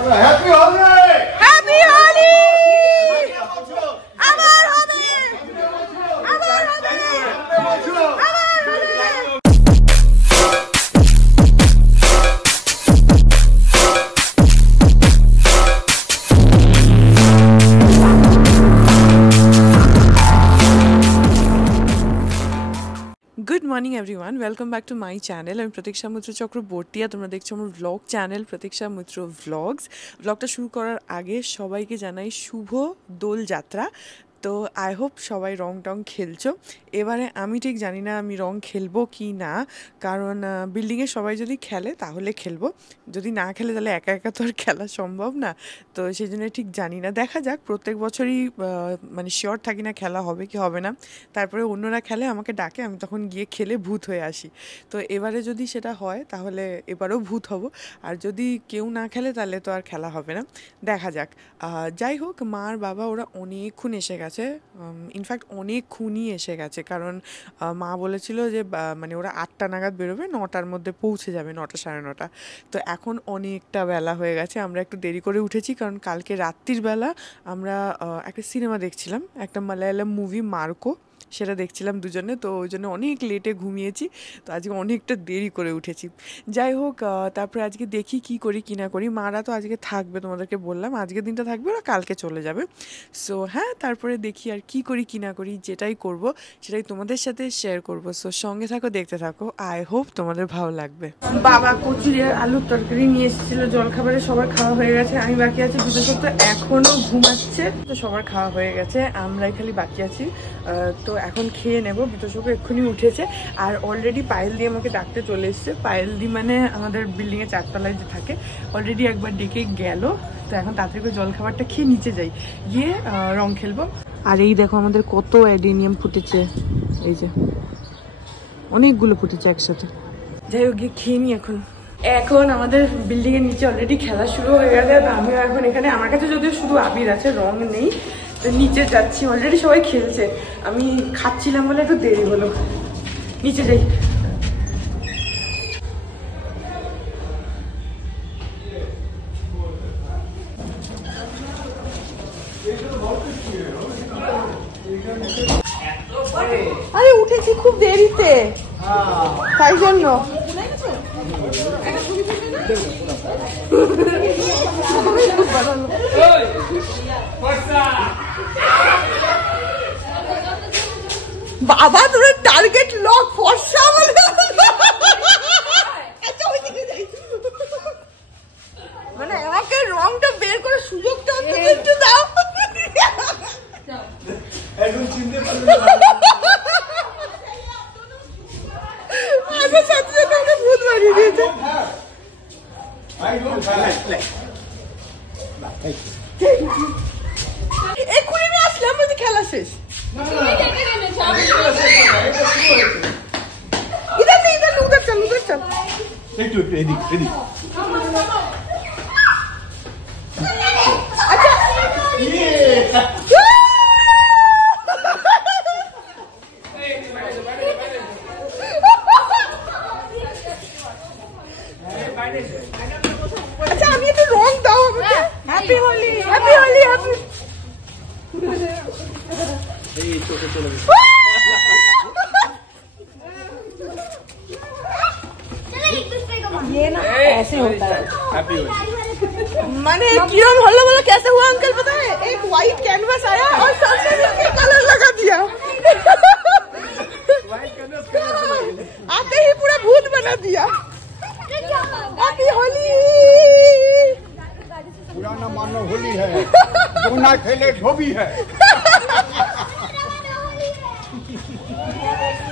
Happy Holi, happy Holi. আবার হবে, আবার হবে, আবার হবে। Good morning everyone, welcome back to my channel. আমি প্রতীক্ষা মিত্র চক্রবর্তী, আর তোমরা দেখছো আমার ব্লগ চ্যানেল প্রতীক্ষা মিত্র ভ্লগস। ব্লগটা শুরু করার আগে সবাইকে জানাই শুভ দোলযাত্রা। তো আই হোপ সবাই রং টং খেলছো। এবারে আমি ঠিক জানি না আমি রং খেলবো কি না, কারণ বিল্ডিংয়ে সবাই যদি খেলে তাহলে খেলবো, যদি না খেলে তাহলে একা একা তো আর খেলা সম্ভব না। তো সেই জন্য ঠিক জানি না, দেখা যাক। প্রত্যেক বছরই মানে শিওর থাকি না খেলা হবে কি হবে না। তারপরে অন্যরা খেলে আমাকে ডাকে, আমি তখন গিয়ে খেলে ভূত হয়ে আসি। তো এবারে যদি সেটা হয় তাহলে এবারেও ভূত হব, আর যদি কেউ না খেলে তাহলে তো আর খেলা হবে না, দেখা যাক। যাই হোক, মা আর বাবা ওরা অনেকক্ষণ এসে গেছে, ইনফ্যাক্ট অনেকক্ষণই এসে গেছে, কারণ মা বলেছিল যে মানে ওরা 8টা নাগাদ বেরোবে, 9টার মধ্যে পৌঁছে যাবে, 9টা সাড়ে 9টা। তো এখন অনেকটা বেলা হয়ে গেছে, আমরা একটু দেরি করে উঠেছি, কারণ কালকে রাত্রির বেলা আমরা একটা সিনেমা দেখছিলাম, একটা মালায়ালাম মুভি মার্কো, সেটা দেখছিলাম দুজনে। তো ওই জন্য অনেক লেটে ঘুমিয়েছি, তো আজকে অনেকটা দেরি করে উঠেছি। যাই হোক, তারপরে আজকে দেখি কি করি কি না করি। মারা তো আজকে থাকবে, তোমাদেরকে বললাম আজকের দিনটা থাকবে, ওরা কালকে চলে যাবে। সো হ্যাঁ, তারপরে দেখি আর কি করি কি না করি, যেটাই করব সেটাই তোমাদের সাথে শেয়ার করব। সো সঙ্গে থাকো, দেখতে থাকো, আই হোপ তোমাদের ভালো লাগবে। বাবা কচুরি আলুর তরকারি নিয়ে এসেছিল, জলখাবারে সবার খাওয়া হয়ে গেছে, আমি বাকি আছি। দুটো সব তো এখনো ঘুমাচ্ছে, তো সবার খাওয়া হয়ে গেছে, আমরাই খালি বাকি আছি। তো এখন খেয়ে নেবো। বিতোষক এক্ষুনি উঠেছে, আর অলরেডি পায়েল দি আমাকে ডাকতে চলে এসছে। পায়েল দি মানে আমাদের বিল্ডিংয়ে 4তলায় যে থাকে, অলরেডি একবার ডেকে গেল। তো এখন তাড়াতাড়ি করে জলখাবারটা খেয়ে নিচে যাই, গিয়ে রং খেলবো। আর এই দেখো আমাদের কত অ্যাডেনিয়াম ফুটেছে, এই যে অনেকগুলো ফুটেছে একসাথে। যাই হোক, গিয়ে খেয়ে নি এখন। এখন আমাদের বিল্ডিং এর নিচে অলরেডি খেলা শুরু হয়ে গেছে। আমি এখন এখানে, আমার কাছে যদিও শুধু আবির আছে, রং নেই, তো নিচে যাচ্ছি। অলরেডি সবাই খেলছে, আমি খাচ্ছিলাম বলে একটু দেরি হলো, নিচে যাই। আরে উঠেছি খুব দেরিতে, তাই জন্য। বাবা তোর টার্গেট লক ফর্সা বলে, মানে আমাকে রংটা বের করার সুযোগটা একটু দাও। এখন চিনতে পারবে না, আগে সাথে সাথে আমাকে ভূত বানিয়ে দিয়েছে। এক্ষুনি আমি আসলাম, বলছি খেলা শেষ। উদার চাল একটু এদিক এদিক। আচ্ছা আচ্ছা, আমি একটু রং দাও আমাকে। Happy Holi, happy Holi, happy. ये ना ऐसे होता है, मैंने किरण हल्ला बोला कैसे हुआ अंकल पता है? एक व्हाइट कैनवस आया और सबसे मिलके कलर लगा दिया, आते ही पूरा भूत बना दिया। हैप्पी होली। पुराना मानो होली है, जो ना खेले धोबी है।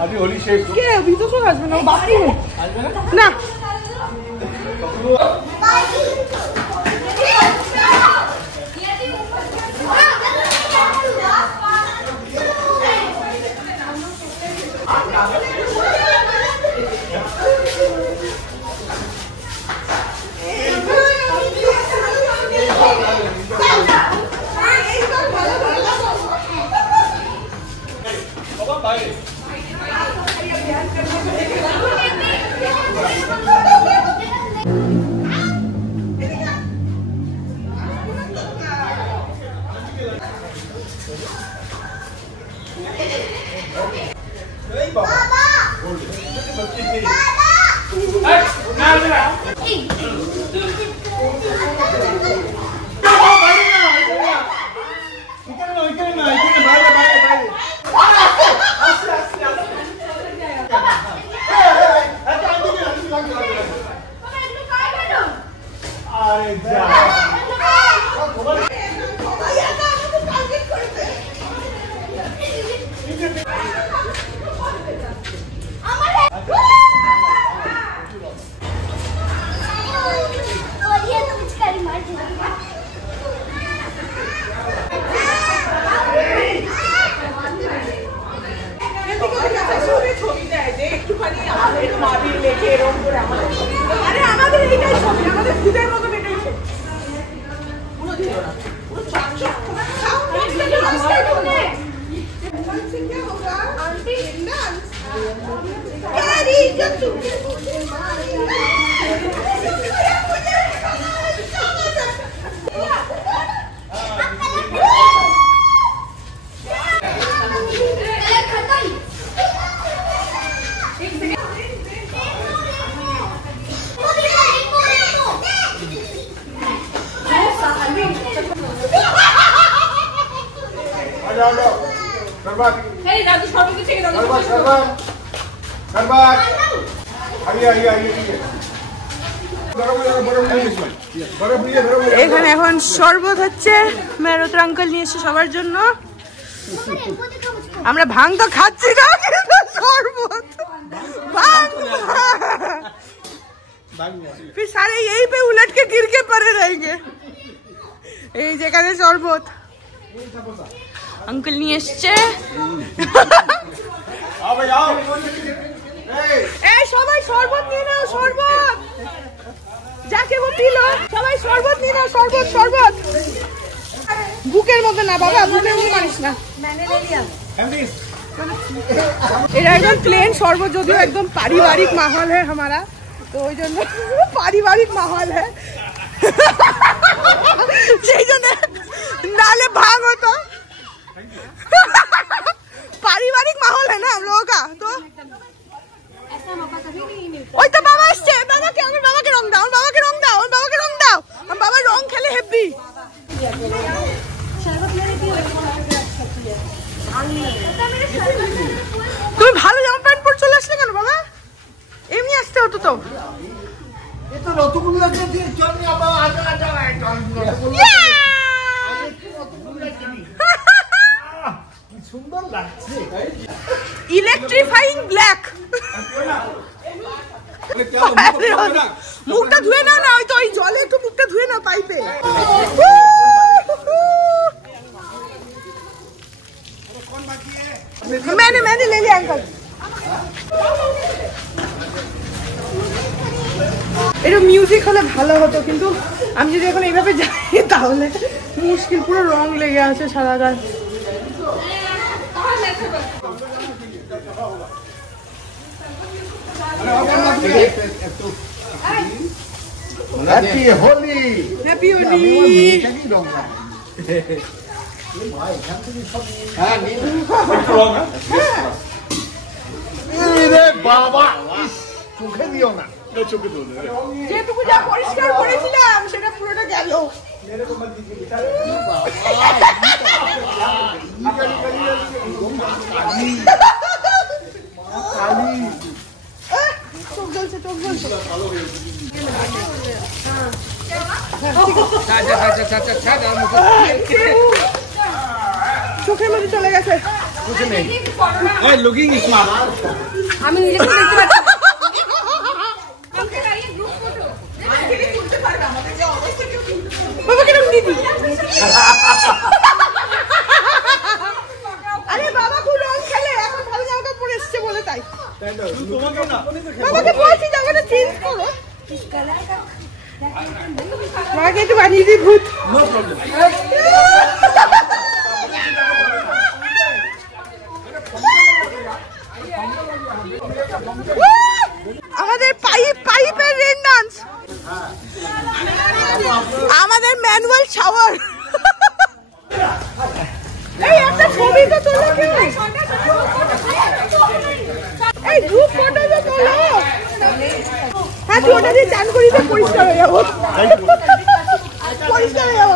अभी होली शेष क्या अभी तो सो हस्बैंड हो बाकी है ना। এখানে এখন শরবত হচ্ছে, মেরোত্র আঙ্কেল নিয়ে এসে সবার জন্য। আমরা ভাং তো খাচ্ছি না, শরবত फिर सारे यही पे उलट के गिर के पड़े रहेंगे। এই যেখানে শরবত আঙ্কেল নিয়ে এসছে। এই সবাই শরবত নিয়ে নাও, শরবত যাকে ও পিলো সবাই শরবত নিয়ে নাও, শরবত শরবত। বুকের মতো না বাবা, বুকের মতো মানিস না। এটা একদম প্লেন শরবত, যদিও একদম পারিবারিক মাহौल है हमारा, তো ওই জন্য পারিবারিক माहौल है, সেই জন্য नाले भाग होता। पारिवारिक माहौल है ना हम लोगों का, तो ওই তো বাবা আসছে। বাবাকে আমার বাবাকে রং দাও, বাবাকে রং দাও, বাবাকে রং দাও। আমার বাবা রং খেলে হেভি। তুমি ভালো জামা প্যান্ট পরে চলে আসলে কেন বাবা? এমনি আসতে হতো তো। এটা রতগুলো দিয়ে চল নি বাবা, আজা আজা চল কি সুন্দর লাগছে। Electrifying black. মুখটা ধুয়ে নাও না, ওই তো ওই জলে একটু মুখটা ধুয়ে নাও পাইপে। मैंने ले लिया अंकल। এটা মিউজিক হলে ভালো হতো, কিন্তু আমি যদি এখন এইভাবে যাই তাহলে মুশকিল, পুরো রং লেগে আছে সারা গান। Happy Holi, happy Holi. বাবা চোখে দিও না, যেটুকু যা পরিষ্কার করেছিলাম সেটা পুরোটা গেল। চোখ জ্বলছে, চোখ জ্বলছে। চোখের মধ্যে চলে গেছে। আমি নিজে দেখতে পাচ্ছি। বাবা কেন দিদি? আরে বাবা খুব রং খেলে, এখন ভালো জামা কাপড় পরে এসছে বলে তাই। বাবাকে বলছি জামাটা চেঞ্জ করো। মাকে একটু বানিয়ে দিই ভূত। আমাদের পাইপের রেন ডান্স, আমাদের ম্যানুয়াল শাওয়ার। এই একটা ছবি তো তোলো, কেউ এই গ্রুপ ফটো তো তোলো। হ্যাঁ তুই ওটা দিয়ে চান করি তো পরিষ্কার হয়ে যাবো, পরিষ্কার হয়ে যাবো।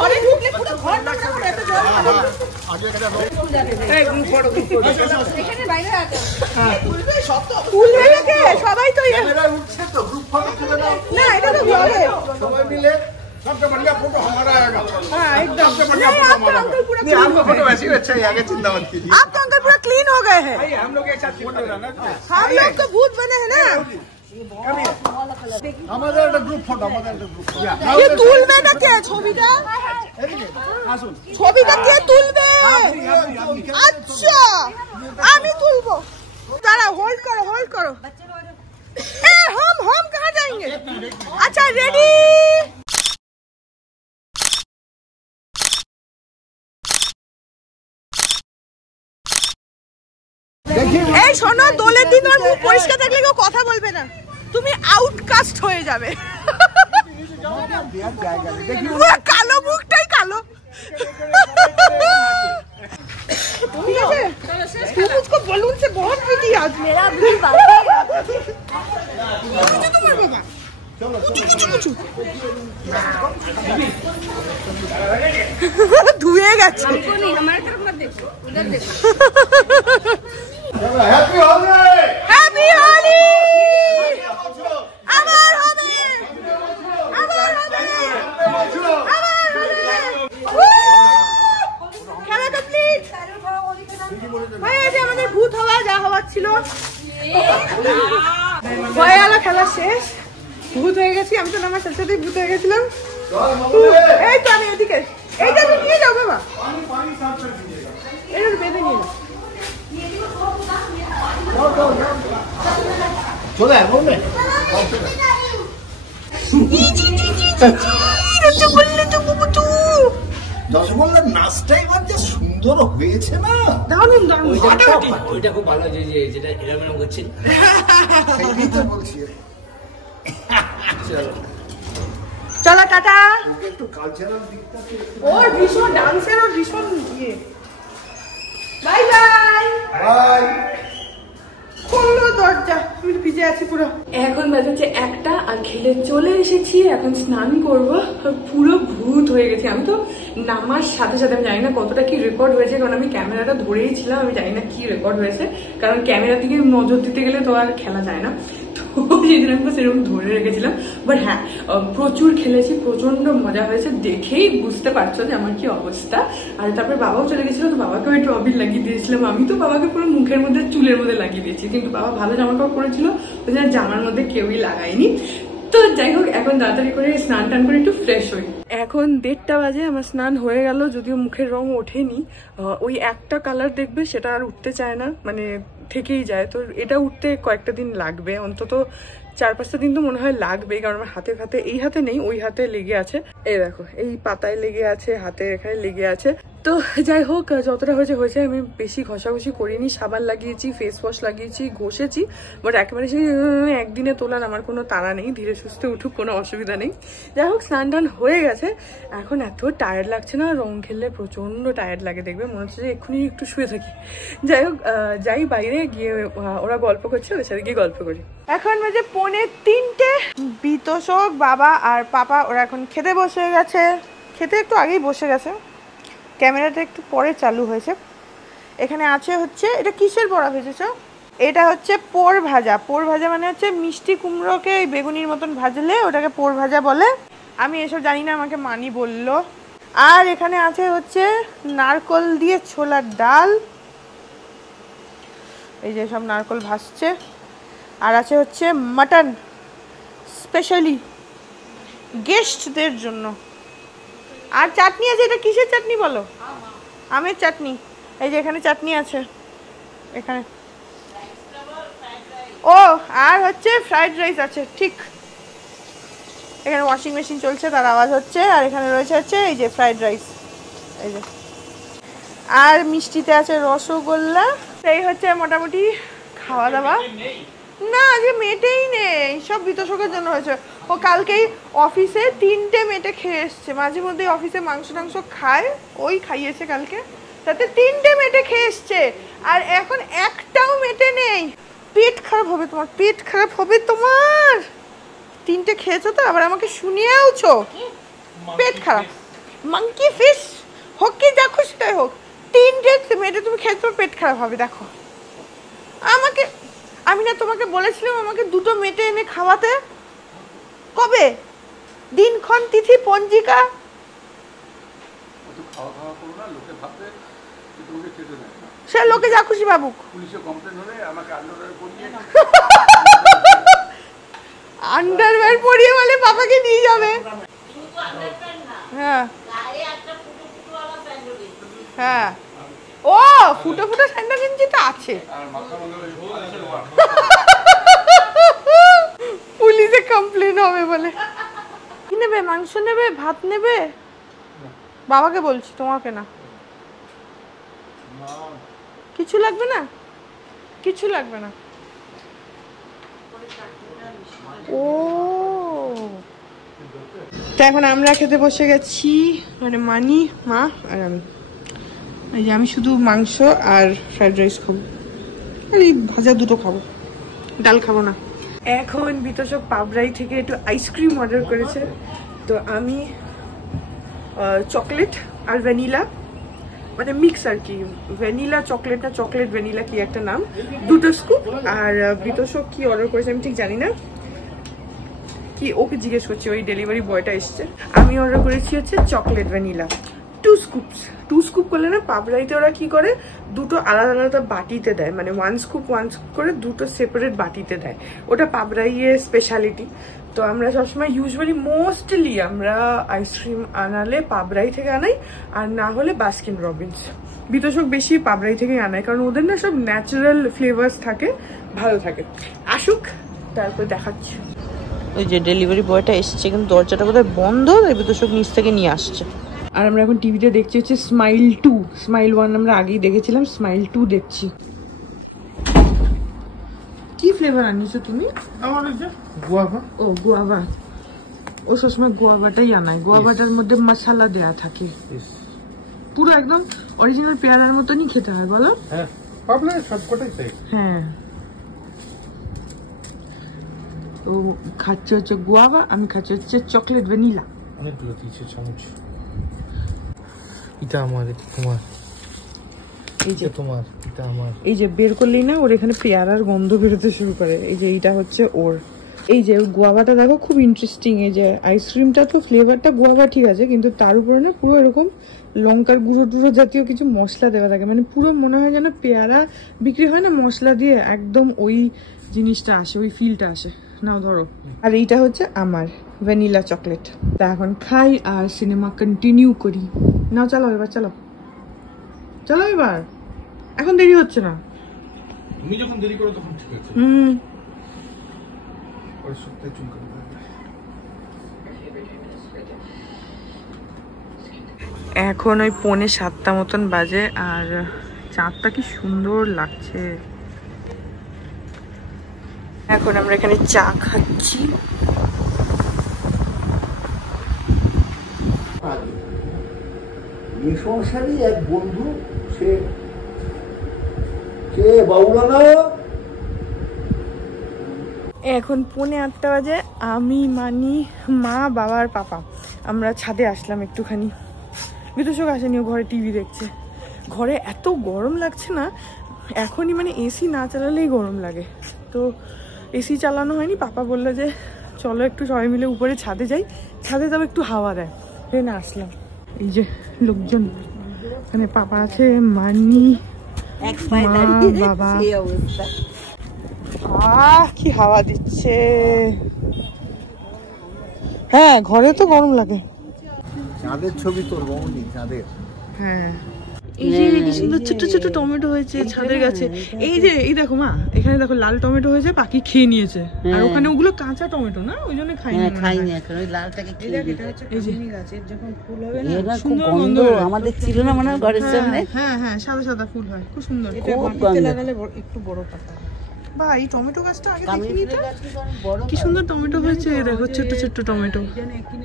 ঘরে ঢুকলে পুরো ঘর নোংরা করে এত জল। এই গ্রুপ ফটো এখানে বাইরে আছে, তুলবে নাকি সবাই? তো উঠছে তো গ্রুপ ফটো তুলে নাও না, এটা তো ব্লগে সবাই মিলে। सबसे बढ़िया फोटो हमारा आएगा। हाँ एकदम। नहीं, आपका अंकल पूरा क्लीन आपका फोटो वैसे ही अच्छा ही आगे, चिंता मत कीजिए। आपका अंकल पूरा क्लीन हो गए हैं। हम लोग एक साथ फोटो लेना। हम लोग तो भूत बने हैं ना। আমাদের একটা গ্রুপ ফটো, আমাদের একটা গ্রুপ। ये তুলবে না কে ছবিটা? ছবিটা কে তুলবে? আচ্ছা আমি তুলবো। দাঁড়াও, হোল্ড করো, হোল্ড করো। ए हम कहाँ जाएंगे? अच्छा रेडी। এই শোনো, দোলের দিন আর মুখ পরিষ্কার থাকলে কেউ কথা বলবে না, তুমি আউটকাস্ট হয়ে যাবে। কালো মুখটাই কালো। ठीक है, तू मुझको बलून से बहुत पीटी आज। मेरा भी बाकी मुझे तुम्हारे बाबा धुए गए। नहीं, हमारे तरफ मत देखो, उधर देखो। Happy Holi, happy Holi. আমার হবে, আমার হবে, আমার হবে। খেলা কমপ্লিট হয়ে গেছে। আমাদের ভূত হওয়া যা হওয়ার ছিল হয়ে গেল, খেলা শেষ। ভূত হয়ে গেছি আমি তো, আমার সাথে সাথেই ভূত হয়ে গেছিলাম। এই তো আমি এদিকে, এইটা তুমি নিয়ে যাও বাবা, এটা বেঁধে নিয়ে যাও। চলে আয় বলবে রসগোল্লার নাচটাই যে সুন্দর হয়েছে না, দারুণ দারুণ। ওইটা খুব ভালো, যেটা এরকম করছেন সেই তো বলছি। চলো টাটা। ওকে একটু কালচারাল দিকটা ওর ভীষণ ডান্সের, ওর ভীষণ ইয়ে। Bye bye bye. খুললো দরজা, আমি ভিজে আছি পুরো। এখন বাজে 1টা, আর খেলে চলে এসেছি। এখন স্নান করব। পুরো ভূত হয়ে গেছি আমি তো। নামার সাথে সাথে আমি জানি না কতটা কি রেকর্ড হয়েছে, কারণ আমি ক্যামেরাটা ধরেই ছিলাম। আমি জানি না কি রেকর্ড হয়েছে, কারণ ক্যামেরার দিকে নজর দিতে গেলে তো আর খেলা যায় না। সেদিন আমি সেরকম ধরে রেখেছিলাম। বাট হ্যাঁ, প্রচুর খেলেছি, প্রচন্ড মজা হয়েছে। দেখেই বুঝতে পারছো যে আমার কি অবস্থা। আর তারপরে বাবাও চলে গেছিল, তো বাবাকেও একটু অবির লাগিয়ে দিয়েছিলাম। আমি তো বাবাকে পুরো মুখের মধ্যে, চুলের মধ্যে লাগিয়ে দিয়েছি, কিন্তু বাবা ভালো জামা কাপড় পরেছিল, ওই জন্য জামার মধ্যে কেউই লাগায়নি। তো যাই হোক, এখন তাড়াতাড়ি করে স্নান টান করে একটু ফ্রেশ হই। এখন 1:30 বাজে, আমার স্নান হয়ে গেল, যদিও মুখের রং ওঠেনি। ওই একটা কালার দেখবে, সেটা আর উঠতে চায় না, মানে থেকেই যায়। তো এটা উঠতে কয়েকটা দিন লাগবে, অন্তত 4-5টা দিন তো মনে হয় লাগবে, কারণ আমার হাতে ফাতে, এই হাতে নেই, ওই হাতে লেগে আছে। এই দেখো, এই পাতায় লেগে আছে, হাতে এখানে লেগে আছে। তো যাই হোক, যতটা হয়েছে হয়েছে। আমি বেশি ঘষাঘষি করিনি, সাবান লাগিয়েছি, ফেস ওয়াশ লাগিয়েছি, ঘষেছি। বাট একেবারে সেই একদিনে তোলার আমার কোনো তাড়া নেই, ধীরে সুস্থে উঠুক, কোনো অসুবিধা নেই। যাই হোক, স্নান টান হয়ে গেছে। এখন এত টায়ার্ড লাগছে না, রং খেললে প্রচন্ড টায়ার্ড লাগে, দেখবে মনে হচ্ছে যে এক্ষুনি একটু শুয়ে থাকি। যাই হোক, যাই বাইরে গিয়ে, ওরা গল্প করছে, ওদের সাথে গিয়ে গল্প করি। এখন বাজে 2:45। বিতোষক, বাবা আর পাপা ওরা এখন খেতে বসে গেছে। খেতে একটু আগেই বসে গেছে, ক্যামেরাটা একটু পরে চালু হয়েছে। এখানে আছে হচ্ছে, এটা কিসের বড়া ভেজেছ? এটা হচ্ছে পোর ভাজা। পোর ভাজা মানে হচ্ছে মিষ্টি কুমড়োকে বেগুনির মতন ভাজলে ওটাকে পোর ভাজা বলে। আমি এসব জানি না, আমাকে মানি বলল। আর এখানে আছে হচ্ছে নারকল দিয়ে ছোলার ডাল, এই যে সব নারকল ভাজছে। আর আছে হচ্ছে মাটন, স্পেশালি গেস্টদের জন্য। আর চাটনি আছে, এটা কিসের চাটনি বলো? আমের চাটনি। এই যে এখানে চাটনি আছে, এখানে। ও আর হচ্ছে ফ্রাইড রাইস আছে, ঠিক। এখানে ওয়াশিং মেশিন চলছে, তার আওয়াজ হচ্ছে। আর এখানে রয়েছে হচ্ছে এই যে ফ্রাইড রাইস, এই যে। আর মিষ্টিতে আছে রসগোল্লা। এই হচ্ছে মোটামুটি খাওয়া দাওয়া। না, আজকে মেটেই নেই, সব বিতোষকের জন্য হয়েছে। ও কালকেই অফিসে 3টে মেটে খেয়ে এসছে। মাঝে মধ্যে অফিসে মাংস টাংস খায়, ওই খাইয়েছে কালকে, তাতে 3টে মেটে খেয়ে এসছে। আর এখন একটাও মেটে নেই। পেট খারাপ হবে তোমার, পেট খারাপ হবে তোমার। 3টে খেয়েছো তো, আবার আমাকে শুনিয়েওছো পেট খারাপ। মাংকি ফিশ হোক কি যা খুশি তাই হোক, 3টে মেটে তুমি খেয়েছো, পেট খারাপ হবে। দেখো আমাকে, আমি না তোমাকে বলেছিলাম আমাকে 2টো মেটে এনে খাওয়াতে? কবে? দিনক্ষণ তিথি পঞ্জিকা। সে লোকে যা খুশি ভাবুক। আন্ডারওয়্যার পরিয়ে বলে বাবাকে নিয়ে যাবে। হ্যাঁ হ্যাঁ, ও ফুটো ফুটো স্যান্ডেল গেঞ্জি তো আছে। পুলিশে কমপ্লেন হবে বলে। কি নেবে? মাংস নেবে? ভাত নেবে? বাবাকে বলছি, তোমাকে না। কিছু লাগবে না? কিছু লাগবে না। ও তো এখন আমরা খেতে বসে গেছি, মানে মানি, মা আর আমি। এই যে আমি শুধু মাংস আর ফ্রাইড রাইস খাবো, আর এই ভাজা দুটো খাবো, ডাল খাবো না। এখন বিতোষক পাবরাই থেকে একটু আইসক্রিম অর্ডার করেছে। তো আমি চকলেট আর ভ্যানিলা, মানে মিক্স আর কি, ভ্যানিলা চকলেট না চকলেট ভ্যানিলা কি একটা নাম, দুটো স্কুপ। আর বিতোষক কি অর্ডার করেছে আমি ঠিক জানি না, কি ওকে জিজ্ঞেস করছি, ওই ডেলিভারি বয়টা এসছে। আমি অর্ডার করেছি হচ্ছে চকলেট ভ্যানিলা 2 স্কুপস। 2 স্কুপ করলে না পাবরাইতে ওরা কি করে, দুটো আলাদা আলাদা বাটিতে দেয়, মানে 1 স্কুপ করে দুটো সেপারেট বাটিতে দেয়। ওটা পাবরাইয়ের স্পেশালিটি। তো আমরা সবসময় ইউজুয়ালি মোস্টলি আমরা আইসক্রিম আনালে পাবরাই থেকে আনাই, আর না হলে বাস্কিন রবিন্স। বিতোষক বেশি পাবরাই থেকে আনায়, কারণ ওদের না সব ন্যাচারাল ফ্লেভার্স থাকে, ভালো থাকে। আসুক, তারপর দেখাচ্ছি। ওই যে ডেলিভারি বয়টা এসছে, কিন্তু দরজাটা বোধহয় বন্ধ, তাই বিতোষক নিচ থেকে নিয়ে আসছে। আর আমরা এখন টিভিতে দেখছি হচ্ছে স্মাইল 2। স্মাইল 1 আমরা আগেই দেখেছিলাম, স্মাইল 2 দেখছি। কি ফ্লেভার আনিয়েছো তুমি? আমার হচ্ছে গুয়াভা। ও গুয়াভা, ও সবসময় গুয়াভাটাই আনায়। গুয়াভাটার মধ্যে মশলা দেয়া থাকে, পুরো একদম অরিজিনাল পেয়ারার মতনই খেতে হয়, বলো? হ্যাঁ, পাবলে সবকটাই তাই। হ্যাঁ, ও খাচ্ছে হচ্ছে গুয়াভা, আমি খাচ্ছি হচ্ছে চকলেট ভ্যানিলা। অনেকগুলো দিয়েছে চামচ। এটা আমার, এটা তোমার, এই যে তোমার, এটা আমার। এই যে বের করলেই না ওর এখানে পেয়ারার গন্ধ বেরোতে শুরু করে। এই যে এইটা হচ্ছে ওর। এই যে গুয়াভাটা দেখো, খুব ইন্টারেস্টিং। এই যে আইসক্রিমটা তো ফ্লেভারটা গুয়াভা ঠিক আছে, কিন্তু তার উপরে না পুরো এরকম লঙ্কার গুঁড়ো টুড়ো জাতীয় কিছু মশলা দেওয়া থাকে, মানে পুরো মনে হয় যেন পেয়ারা বিক্রি হয় না মশলা দিয়ে, একদম ওই জিনিসটা আসে, ওই ফিলটা আসে। নাও ধরো। আর এইটা হচ্ছে আমার ভ্যানিলা চকলেট। তা এখন খাই আর সিনেমা কন্টিনিউ করি। নাও চালাও এবার, চালাও চলো এবার, এখন দেরি হচ্ছে না। তুমি যখন দেরি করো তখন ঠিক আছে। পরের সপ্তাহে চুল কাটবো। এখন ওই 6:45 মতন বাজে, আর চাঁদটা কি সুন্দর লাগছে। এখন আমরা এখানে চা খাচ্ছি। সংসারী এক বন্ধু, সে কে বাউলানা। এখন 7:45 বাজে, আমি মানি, মা, বাবা আর পাপা আমরা ছাদে আসলাম একটুখানি। বিতোষক আসেনি, ও ঘরে টিভি দেখছে। ঘরে এত গরম লাগছে না এখনই, মানে এসি না চালালেই গরম লাগে। তো এসি চালানো হয়নি, পাপা বললো যে চলো একটু সবাই মিলে উপরে ছাদে যাই, ছাদে তবে একটু হাওয়া দেয়, ট্রেনে আসলাম। এই যে লোকজন, এখানে পাপা আছে, মানি, বাবা। কি হাওয়া দিচ্ছে। হ্যাঁ, ঘরে তো গরম লাগে। চাঁদের ছবি তোর বৌনি, চাঁদের। হ্যাঁ, এই যে কি সুন্দর ছোট ছোট টমেটো হয়েছে ছাদের গাছে। এই যে এই দেখো মা, এখানে দেখো লাল টমেটো হয়েছে, পাখি খেয়ে নিয়েছে। আর ওখানে ওগুলো কাঁচা টমেটো না, ওই জন্য খাইনি এখন ওই লালটাকে খেয়ে নিয়েছে। এই যে গাছের যখন ফুল হবে না, এটা খুব গন্ধ, আমাদের ছিল না মনে হয় ঘরের সামনে। হ্যাঁ হ্যাঁ, সাদা সাদা ফুল হয়, খুব সুন্দর। এটা মাটিতে লাগালে একটু বড় পাতা। বা এই টমেটো গাছটা আগে দেখিনি তো, কি সুন্দর টমেটো হয়েছে। দেখো ছোট ছোট টমেটো।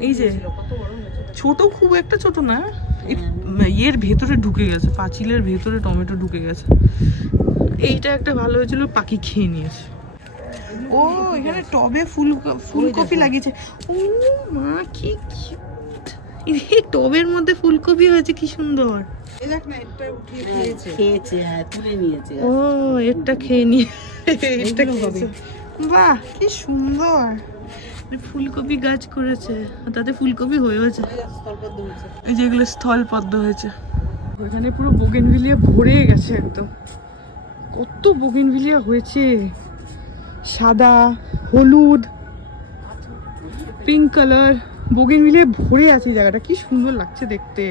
এই যে ছোট, খুব একটা ছোট না, এর ভেতরে ঢুকে গেছে, পাঁচিলের ভেতরে টমেটো ঢুকে গেছে। এইটা একটা ভালো হয়েছিল, পাখি খেয়ে নিয়েছে। ও এখানে টবে ফুলকপি লাগিয়েছে। ও মা, কি কিউট। এই টবের মধ্যে ফুলকপি হয়েছে, কি সুন্দর। ও এটা খেয়ে নিয়ে, বাহ কি সুন্দর। ফুলকপি গাছ করেছে, তাতে ফুলকপি হয়েছে, এই যে এগুলো স্থলপদ্ম হয়েছে। ওইখানে পুরো বোগেনভিলিয়া ভরে গেছে একদম, কত বোগেনভিলিয়া হয়েছে, সাদা, হলুদ, পিঙ্ক কালার বোগেনভিলিয়া ভরে আছে। এই জায়গাটা কি সুন্দর লাগছে দেখতে।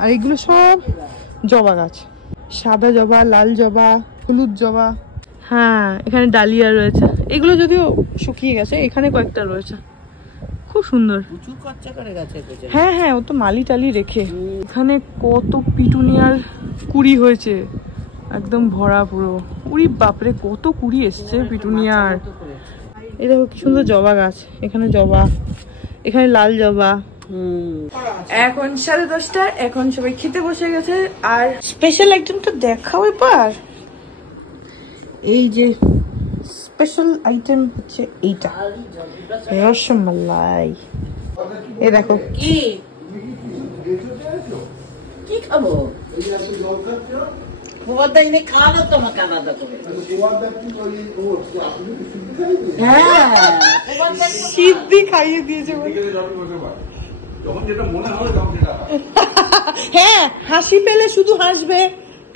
আর এগুলো সব জবা গাছ, সাদা জবা, লাল জবা, হলুদ জবা। হ্যাঁ, এখানে ডালিয়া রয়েছে, এগুলো যদিও শুকিয়ে গেছে, এখানে কয়েকটা রয়েছে, খুব সুন্দর। হ্যাঁ হ্যাঁ, ও তো মালি টালি রেখে। এখানে কত পিটুনিয়ার কুড়ি হয়েছে, একদম ভরা পুরো। উড়ি বাপরে, কত কুড়ি এসছে পিটুনিয়ার। এই দেখো কি সুন্দর জবা গাছ, এখানে জবা, এখানে লাল জবা। এখন 10:30, এখন সবাই খেতে বসে গেছে। আর স্পেশাল আইটেমটা দেখাও এবার। এই যে স্পেশাল আইটেম হচ্ছে এইটা, রসমালাই। এ দেখো কি কি খাবো, খবরদার এনে খাওয়ানো তোমাকে আলাদা করে। হ্যাঁ, সিদ্ধি খাইয়ে দিয়েছে। হ্যাঁ, হাসি পেলে শুধু হাসবে,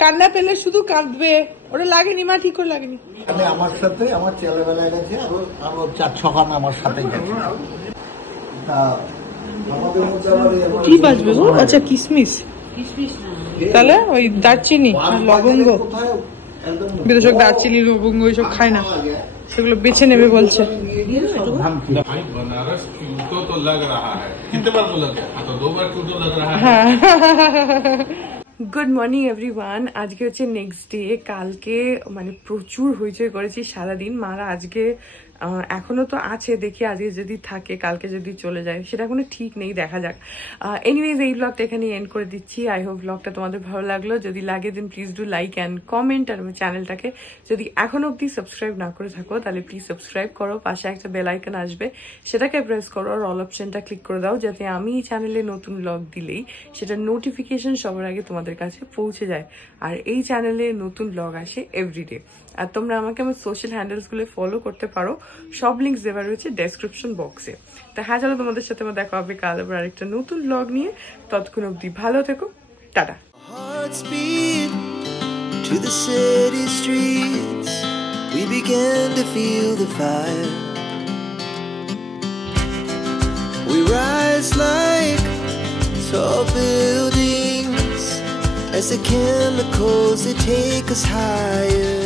কান্না পেলে শুধু কাঁদবে। ওটা লাগেনি মা, ঠিক করে লাগেনি। আমার সাথে আমার ছেলেবেলায় গেছে, আরো 4-6 খান আমার সাথে গেছে। কি বাজবে গো? আচ্ছা, কিসমিস। তাহলে ওই দারচিনি, লবঙ্গ, বিদেশক দারচিনি লবঙ্গ এইসব খায় না, সেগুলো বেছে নেবে বলছে। Good morning everyone. আজকে হচ্ছে নেক্সট ডে। কালকে মানে প্রচুর হইচই করেছি সারাদিন। মারা আজকে এখনো তো আছে, দেখি আজকে যদি থাকে, কালকে যদি চলে যায় সেটা কোনো ঠিক নেই, দেখা যাক। এনিওয়েজ, এই ব্লগটা এখানে এন্ড করে দিচ্ছি। আই হোপ ব্লগটা তোমাদের ভালো লাগলো। যদি লাগে দেন please do like and comment. আর আমার চ্যানেলটাকে যদি এখনো অব্দি সাবস্ক্রাইব না করে থাকো তাহলে প্লিজ সাবস্ক্রাইব করো। পাশে একটা বেল আইকন আসবে, সেটাকে প্রেস করো আর অল অপশনটা ক্লিক করে দাও, যাতে আমি এই চ্যানেলে নতুন ব্লগ দিলেই সেটা নোটিফিকেশন সবার আগে তোমাদের কাছে পৌঁছে যায়। আর এই চ্যানেলে নতুন ব্লগ আসে এভরিডে। আর তোমরা আমাকে আমার সোশ্যাল হ্যান্ডেলসগুলো ফলো করতে পারো, সব লিঙ্কস দেওয়া রয়েছে ডেসক্রিপশন বক্সে। তা হ্যাঁ, চলো তোমাদের সাথে আমার দেখা হবে কাল আবার আরেকটা নতুন ব্লগ নিয়ে। ততক্ষণ অবধি ভালো থেকো, tata. Hearts beat to the city streets. We began to feel the fire. We rise like tall buildings as the chemicals they take us higher.